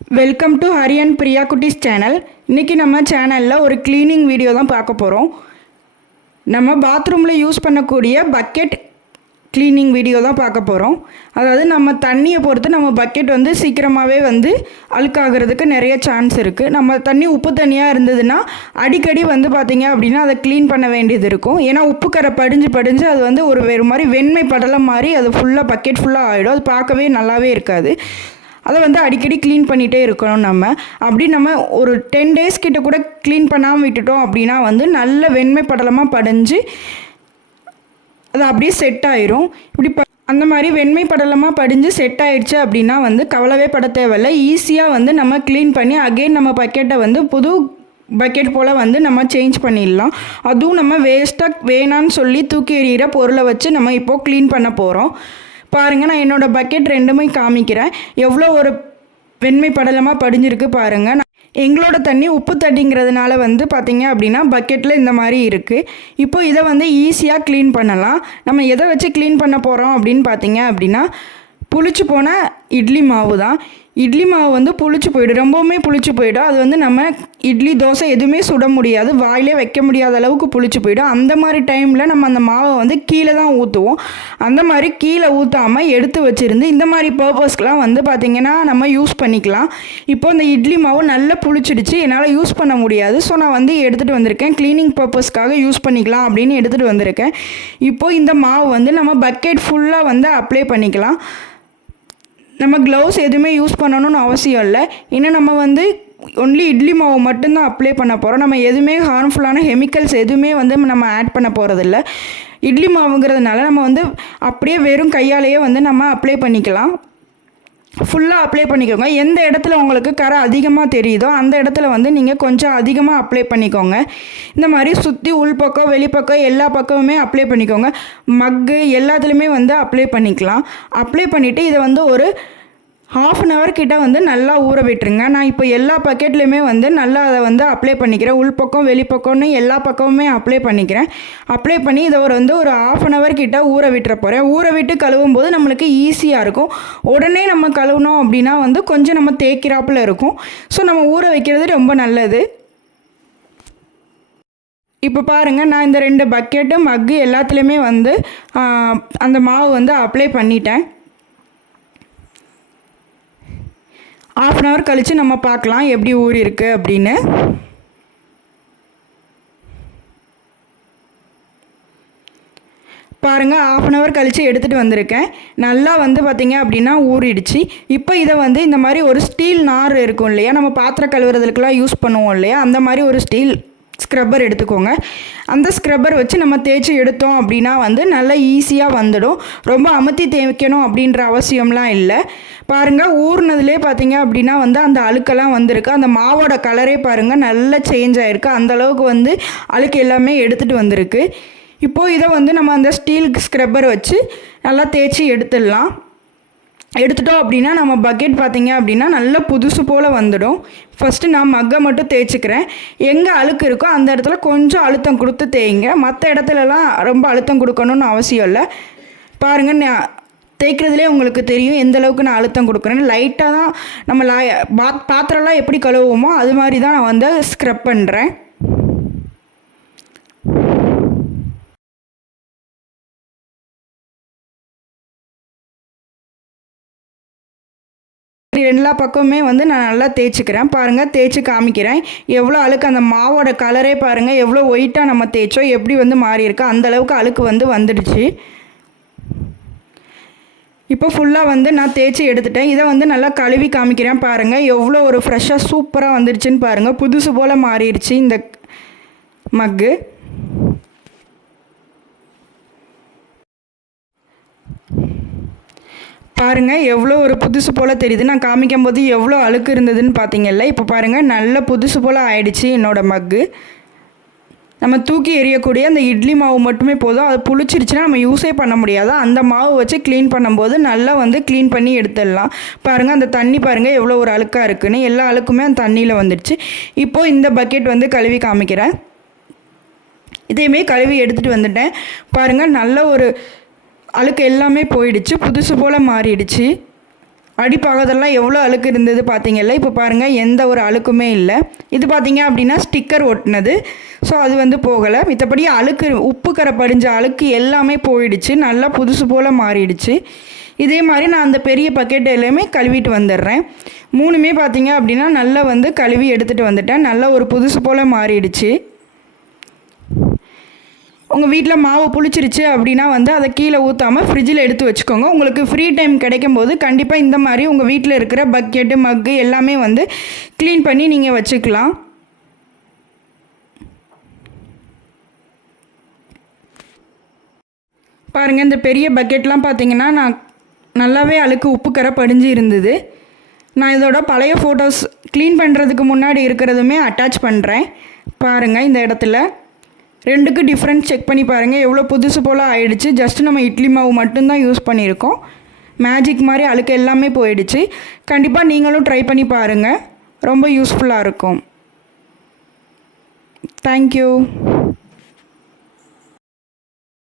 Welcome to ஹரியன் Priya குட்டிஸ் channel இன்றைக்கி நம்ம சேனலில் ஒரு க்ளீனிங் வீடியோ தான் பார்க்க போகிறோம் நம்ம பாத்ரூமில் யூஸ் பண்ணக்கூடிய பக்கெட் க்ளீனிங் வீடியோ தான் பார்க்க போகிறோம் அதாவது நம்ம தண்ணியை பொறுத்து நம்ம பக்கெட் வந்து சீக்கிரமாகவே வந்து அழுக்காகிறதுக்கு நிறைய சான்ஸ் இருக்குது நம்ம தண்ணி உப்பு தண்ணியாக இருந்ததுன்னா அடிக்கடி வந்து பார்த்திங்க அப்படின்னா அதை க்ளீன் பண்ண வேண்டியது இருக்கும். ஏன்னா உப்பு கரை படிஞ்சு படிஞ்சு அது வந்து ஒரு வேறு மாதிரி வெண்மை படலம் மாதிரி அது ஃபுல்லாக பக்கெட் ஃபுல்லாக ஆகிடும் அது பார்க்கவே நல்லாவே இருக்காது. அதை வந்து அடிக்கடி க்ளீன் பண்ணிகிட்டே இருக்கணும் நம்ம. அப்படி நம்ம ஒரு டென் டேஸ் கிட்ட கூட க்ளீன் பண்ணாமல் விட்டுட்டோம் அப்படின்னா வந்து நல்ல வெண்மை படலமாக படிஞ்சு அது அப்படியே செட் ஆயிரும். இப்படி ப அந்த மாதிரி வெண்மை படலமாக படிஞ்சு செட் ஆயிடுச்சு அப்படின்னா வந்து கவலவே பட தேவையில்ல. ஈஸியாக வந்து நம்ம க்ளீன் பண்ணி அகெயின் நம்ம பக்கெட்டை வந்து புது பக்கெட் போல் வந்து நம்ம சேஞ்ச் பண்ணிடலாம். அதுவும் நம்ம வேஸ்ட்டாக வேணான்னு சொல்லி தூக்கி எறிகிற பொருளை வச்சு நம்ம இப்போது க்ளீன் பண்ண போகிறோம் பாருங்கள் நான் என்னோடய பக்கெட் ரெண்டுமே காமிக்கிறேன். எவ்வளோ ஒரு வெண்மை படலமாக படிஞ்சிருக்கு பாருங்கள் எங்களோட தண்ணி உப்பு தண்ணிங்கிறதுனால வந்து பார்த்திங்க அப்படின்னா பக்கெட்டில் இந்த மாதிரி இருக்குது இப்போ இதை வந்து ஈஸியாக க்ளீன் பண்ணலாம். நம்ம எதை வச்சு க்ளீன் பண்ண போகிறோம் அப்படின்னு பார்த்தீங்க அப்படின்னா புளிச்சு போன இட்லி மாவு தான் இட்லி மாவு வந்து புளிச்சு போயிடும். ரொம்பவுமே புளிச்சு போயிடும். அது வந்து நம்ம இட்லி தோசை எதுவுமே சுட முடியாது. வாயிலே வைக்க முடியாத அளவுக்கு புளிச்சு போயிடும். அந்த மாதிரி டைமில் நம்ம அந்த மாவை வந்து கீழே தான் ஊற்றுவோம் அந்த மாதிரி கீழே ஊற்றாமல் எடுத்து வச்சுருந்து இந்த மாதிரி பர்பஸ்க்கெலாம் வந்து பார்த்திங்கன்னா நம்ம யூஸ் பண்ணிக்கலாம். இப்போ இந்த இட்லி மாவு நல்லா புளிச்சிடுச்சு. என்னால் யூஸ் பண்ண முடியாது. ஸோ நான் வந்து எடுத்துகிட்டு வந்திருக்கேன். க்ளீனிங் பர்பஸ்க்காக யூஸ் பண்ணிக்கலாம் அப்படின்னு எடுத்துகிட்டு வந்திருக்கேன். இப்போது இந்த மாவு வந்து நம்ம பக்கெட் ஃபுல்லாக வந்து அப்ளை பண்ணிக்கலாம். நம்ம க்ளவுஸ் எதுவுமே யூஸ் பண்ணணும்னு அவசியம் இல்லை. இன்னும் நம்ம வந்து ஒன்லி இட்லி மாவு மட்டும்தான் அப்ளை பண்ண போகிறோம் நம்ம எதுவுமே ஹார்ம்ஃபுல்லான கெமிக்கல்ஸ் எதுவுமே வந்து நம்ம ஆட் பண்ண போகிறதில்ல இட்லி மாவுங்கிறதுனால நம்ம வந்து அப்படியே வெறும் கையாலேயே வந்து நம்ம அப்ளை பண்ணிக்கலாம். ஃபுல்லாக அப்ளை பண்ணிக்கோங்க. எந்த இடத்துல உங்களுக்கு கரை அதிகமாக தெரியுதோ அந்த இடத்துல வந்து நீங்கள் கொஞ்சம் அதிகமாக அப்ளை பண்ணிக்கோங்க. இந்த மாதிரி சுற்றி உள்பக்கம் வெளிப்பக்கம் எல்லா பக்கமுமே அப்ளை பண்ணிக்கோங்க. மக்கு எல்லாத்துலேயுமே வந்து அப்ளை பண்ணிக்கலாம். அப்ளை பண்ணிவிட்டு இதை வந்து ஒரு ஹாஃப் அன் ஹவர் கிட்ட வந்து நல்லா ஊற விட்டுருங்க. நான் இப்போ எல்லா பக்கெட்லேயுமே வந்து நல்லா அதை வந்து அப்ளை பண்ணிக்கிறேன். உள்பக்கம் வெளிப்பக்கம்னு எல்லா பக்கமுமே அப்ளை பண்ணிக்கிறேன். அப்ளை பண்ணி இதை ஒரு வந்து ஒரு ஹாஃப் அன் ஹவர் கிட்ட ஊற விட்டுற போகிறேன் ஊற விட்டு கழுவும் போது நம்மளுக்கு ஈஸியாக இருக்கும். உடனே நம்ம கழுவினோம் அப்படின்னா வந்து கொஞ்சம் நம்ம தேய்க்கிறாப்புல இருக்கும். ஸோ நம்ம ஊற வைக்கிறது ரொம்ப நல்லது. இப்போ பாருங்கள் நான் இந்த ரெண்டு பக்கெட்டு மக்கு எல்லாத்துலேயுமே வந்து அந்த மாவு வந்து அப்ளை பண்ணிட்டேன். ஆஃப் அன் ஹவர் கழித்து நம்ம பார்க்கலாம் எப்படி ஊறி இருக்கு அப்படின்னு. பாருங்கள் ஆஃப் அன் ஹவர் கழித்து எடுத்துகிட்டு வந்திருக்கேன். நல்லா வந்து பார்த்திங்க அப்படின்னா ஊறிடுச்சு. இப்போ இதை வந்து இந்த மாதிரி ஒரு ஸ்டீல் நார் இருக்கும் இல்லையா நம்ம பாத்திரம் கழுவுறதுக்கெலாம் யூஸ் பண்ணுவோம் இல்லையா அந்த மாதிரி ஒரு ஸ்டீல் ஸ்க்ரப்பர் எடுத்துக்கோங்க. அந்த ஸ்க்ரப்பர் வச்சு நம்ம தேய்ச்சி எடுத்தோம் அப்படின்னா வந்து நல்லா ஈஸியாக வந்துடும். ரொம்ப அமுத்தி தேய்க்கணும் அப்படின்ற அவசியம்லாம் இல்லை. பாருங்கள் ஊறினதுலே பார்த்தீங்க அப்படின்னா வந்து அந்த அழுக்கெல்லாம் வந்திருக்கு. அந்த மாவோட கலரே பாருங்கள் நல்லா சேஞ்ச் ஆகிருக்கு அந்தளவுக்கு வந்து அழுக்கு எல்லாமே எடுத்துகிட்டு வந்திருக்கு. இப்போது இதை வந்து நம்ம அந்த ஸ்டீல் ஸ்க்ரப்பர் வச்சு நல்லா தேய்ச்சி எடுத்துடலாம். எடுத்துட்டோம் அப்படின்னா நம்ம பக்கெட் பார்த்தீங்க அப்படின்னா நல்லா புதுசு போல் வந்துடும். ஃபஸ்ட்டு நான் மக்கை மட்டும் தேய்ச்சிக்கிறேன். எங்கே அழுக்கு இருக்கோ அந்த இடத்துல கொஞ்சம் அழுத்தம் கொடுத்து தேய்ங்க. மற்ற இடத்துலலாம் ரொம்ப அழுத்தம் கொடுக்கணும்னு அவசியம் இல்லை. பாருங்கள் நான் தேய்க்கிறதுலே உங்களுக்கு தெரியும் எந்த அளவுக்கு நான் அழுத்தம் கொடுக்குறேன்னு. லைட்டாக தான் நம்ம லா பாத் பாத்திரம்லாம் எப்படி கழுவுவோமோ அது மாதிரி தான் நான் வந்து ஸ்க்ரப் பண்ணுறேன் எல்லா பக்கமுமே வந்து நான் நல்லா தேய்ச்சிக்கிறேன். பாருங்கள் தேய்ச்சி காமிக்கிறேன். எவ்வளோ அழுக்கு அந்த மாவோட கலரே பாருங்கள் எவ்வளோ ஒயிட்டாக நம்ம தேய்ச்சோம் எப்படி வந்து மாறியிருக்கோ அந்தளவுக்கு அந்த அளவுக்கு அழுக்கு வந்து வந்துடுச்சு. இப்போ ஃபுல்லாக வந்து நான் தேய்ச்சி எடுத்துட்டேன். இதை வந்து நல்லா கழுவி காமிக்கிறேன் பாருங்கள் எவ்வளோ ஒரு ஃப்ரெஷ்ஷாக சூப்பராக வந்துடுச்சுன்னு பாருங்கள் புதுசு போல் மாறிடுச்சு இந்த மக்கு பாருங்கள் எவ்வளோ ஒரு புதுசு போல் தெரியுது. நான் காமிக்கும் போது எவ்வளோ அழுக்கு இருந்ததுன்னு பார்த்தீங்கல்ல இப்போ பாருங்கள் நல்ல புதுசு போல் ஆயிடுச்சு என்னோடய மக்கு நம்ம தூக்கி எறியக்கூடிய அந்த இட்லி மாவு மட்டுமே போதும். அது புளிச்சிருச்சுன்னா நம்ம யூஸே பண்ண முடியாது. அந்த மாவு வச்சு க்ளீன் பண்ணும்போது நல்லா வந்து க்ளீன் பண்ணி எடுத்துடலாம். பாருங்கள் அந்த தண்ணி பாருங்கள் எவ்வளோ ஒரு அழுக்காக இருக்குன்னு. எல்லா அழுக்குமே அந்த தண்ணியில் வந்துடுச்சு. இப்போது இந்த பக்கெட் வந்து கழுவி காமிக்கிறேன். இதையுமே கழுவி எடுத்துகிட்டு வந்துட்டேன். பாருங்கள் நல்ல ஒரு அழுக்கு எல்லாமே போயிடுச்சு புதுசு போல் மாறிடுச்சு. அடிப்பாகதெல்லாம் எவ்வளோ அழுக்கு இருந்தது பார்த்தீங்கல்ல இப்போ பாருங்கள் எந்த ஒரு அழுக்குமே இல்லை. இது பார்த்தீங்க அப்படின்னா ஸ்டிக்கர் ஒட்டினது. ஸோ அது வந்து போகலை. மித்தபடி அழுக்கு உப்பு கரை படிஞ்ச அழுக்கு எல்லாமே போயிடுச்சு. நல்லா புதுசு போல் மாறிடுச்சு. இதே மாதிரி நான் அந்த பெரிய பக்கெட் எல்லாமே கழுவிட்டு வந்துடுறேன். மூணுமே பார்த்தீங்க அப்படின்னா நல்லா வந்து கழுவி எடுத்துகிட்டு வந்துட்டேன். நல்லா ஒரு புதுசு போல் மாறிடுச்சு. உங்கள் வீட்டில் மாவு புளிச்சிருச்சு அப்படின்னா வந்து அதை கீழே ஊற்றாமல் ஃப்ரிட்ஜில் எடுத்து வச்சுக்கோங்க. உங்களுக்கு ஃப்ரீ டைம் கிடைக்கும் போது கண்டிப்பாக இந்த மாதிரி உங்கள் வீட்டில் இருக்கிற பக்கெட்டு மக்கு எல்லாமே வந்து க்ளீன் பண்ணி நீங்கள் வச்சுக்கலாம். பாருங்கள் இந்த பெரிய பக்கெட்லாம் பார்த்தீங்கன்னா நான் நல்லாவே அழுக்கு உப்பு கரை படிஞ்சு இருந்தது. நான் இதோட பழைய ஃபோட்டோஸ் க்ளீன் பண்ணுறதுக்கு முன்னாடி இருக்கிறதுமே அட்டாச் பண்ணுறேன் பாருங்கள் இந்த இடத்துல. ரெண்டுக்கு டிஃப்ரெண்ட்ஸ் செக் பண்ணி பாருங்கள் எவ்வளோ புதுசு போல் ஆயிடுச்சு. ஜஸ்ட் நம்ம இட்லி மாவு மட்டும்தான் யூஸ் பண்ணியிருக்கோம். மேஜிக் மாதிரி அழுக்கு எல்லாமே போயிடுச்சு. கண்டிப்பாக நீங்களும் ட்ரை பண்ணி பாருங்கள் ரொம்ப யூஸ்ஃபுல்லாக இருக்கும். தேங்க்யூ